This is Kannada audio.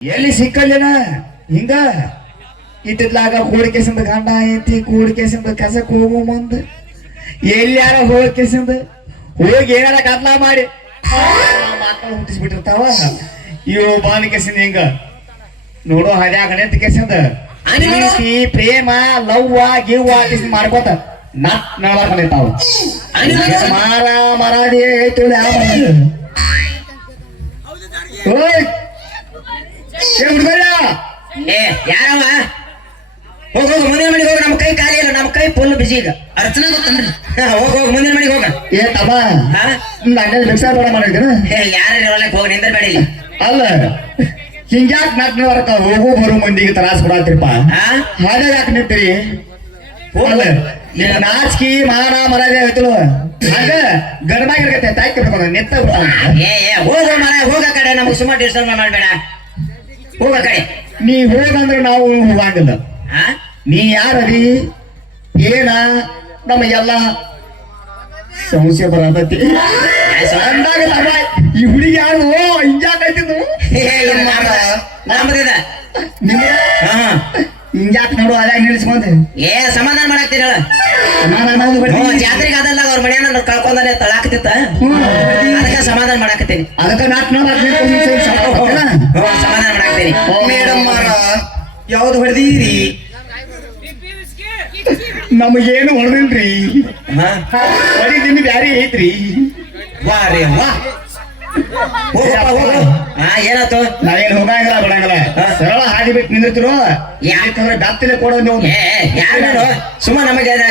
ಎಲ್ಲಿ ಸಿಕ್ಕಲ್ಲೇನ ಹಿಂಗ? ಇತ್ತಿತ್ಲಾಗ ಕೂಡಿಕೆಸಿಂದ ಗಂಡ ಐತಿ ಕೂಡಿಕೆಸಿಂದ ಕಸಕ್ ಹೋಗು ಮುಂದ. ಎಲ್ಲಾರ ಹೋಗಕೆಸಿಂದ ಹೋಗಿ ಏನಾರ ಕತ್ಲಾ ಮಾಡಿ. ಮಕ್ಕಳು ಹುಟ್ಟಿಸ್ಬಿಟ್ಟಿರ್ತಾವ. ಇವು ಬಾಂಧ ಕೆಸಿಂದ ಹಿಂಗ. ನೋಡೋ ಹದ್ಯಾಗ ಅಂತ ಕೆಸಿಂದ ಅನಿಸಿ ಪ್ರೇಮ ಲವ್ವ ಗಿವ್ವ ಕೆಸಿಂದ ಮಾಡ್ಕೋತ ನಟ್ ನಳಕ ನಿಂತಾವ ಮಾರ ಮರಾದಿ ಐತಿ ಯಾವ ಓಯ್! ಏ ಹುಡುಗರ! ಏ ಯಾರವ? ಹೋಗ ಹೋಗ ಮುಂದಿನ ಮನೆಗೆ ಹೋಗ ನಮ್ಮ ಕೈ ಖಾಲಿ ಇಲ್ಲ ನಮ್ಮ ಕೈ ಫುಲ್ ಬಿಸಿ ಈಗ. ಅರ್ಚನಾ ಗೊತ್ತನ್ರಿ ಹೋಗ ಹೋಗ ಮುಂದಿನ ಮನೆಗೆ ಹೋಗ. ಏ ತಮ್ಮ. ಹಾ? ನನ್ನ ಭಿಕ್ಷಾ ಬೇಡ ಮಾಡಿದ್ದೀನ ಏ ಯಾರ ಹೊಲಕ್ಕೆ ಹೋಗಿ ನಿಂದ್ರ ಬೇಡ ಇಲ್ಲಿ ಅಲ್ಲ ಹಿಂಗ್ಯಾಕ್ ನಾಲ್ಕನೇ ವರ್ಕ ಹೋಗು ಬರು ಮಂದಿಗೆ ತ್ರಾಸ ಕೊಡತ್ರಿಪ್ಪ. ಹಾ? ಹಾಗೆ ಯಾಕೆ ನಿಂತೀರಿ? ಅಲ್ಲ ನಿನ್ನ ಮಾನಾ ಮಾನ ಮರ್ಯಾದೆ ಆಯ್ತಲ್ಲ. ಹಂಗ ಗರ್ಭಾಗಿರ್ಗತ್ತೆ ತಾಯಿ ಕರ್ಕೊಂಡು ನಿತ್ತ ಬಿಡ್ತಾನ ಏ ಏ ಹೋಗು ಮರ ಹೋಗ ಕಡೆ. ನಮಗೆ ಸುಮಾರು ಡಿಸ್ಟರ್ಬ್ ಮಾಡಬೇಡ. ಹೋಗ ಕಡೆ ನೀ ಹೋಗಂದ್ರೆ ನಾವು ಹೋಗಂಗಿಲ್ಲ ನೀ ಯಾರದಿ? ಏನ? ನಮ್ಮ ಎಲ್ಲ ಸಮಸ್ಯೆ ಬರತೈತಿ ಈ ಹುಡುಗಿ ಯಾರು? ಹಿಂಗ್ಯಾಕೈತಿದ್ದು ನಿಮ್ಗೆ ಹಾ. ಹಿಂಗ್ಯಾಕ್ ನೋಡು ಅದಾಗ ನಿಲ್ಲಿಸ್ಕೊಂಡೆ ಏ ಸಮಾಧಾನ ಮಾಡಾಕ್ತೀರ ಜಾತ್ರೆಗೆ ಅದಲ್ಲ ಅವ್ರ ಮನೆಯನ್ನ ನಾನು ತಳಾಕತ್ತಿತ್ತ ಹ್ಞೂ. ಅದಕ್ಕೆ ಸಮಾಧಾನ ಮಾಡಾಕತ್ತೀನಿ ಅದಕ್ಕೆ ನಾಟ್ ನೋಡ್ ಸಮಾಧಾನ ಮಾಡಾಕ್ತೀನಿ. ಮೇಡಮ್ ಯಾವ್ದು ಹೊಡೆದೀರಿ? ನಮಗೇನು ಹೊಡೆದಿಲ್ರಿ? ಹಾ? ಹೊಡಿತೀನಿ ಬ್ಯಾರಿ ಐತ್ರಿ? ವಾ ರೇ ವಾ. ಹೋಗಪ್ಪ ಹೋಗು ಹಾ ಏನಾಯ್ತು? ನಾವೇನು ಹೋಗಂಗಿಲ್ಲ ಬಿಡಂಗಿಲ್ಲ ಸರಳ ಹಾದಿ ಬಿಟ್ಟು ನಿಂದಿರ್ತಿರೋ ಯಾಕಂದ್ರೆ ಬೆತ್ತಲೆ ಕೊಡೋದು ನೀವು? ಯಾರು ಸುಮ್ಮ ನಮಗೆ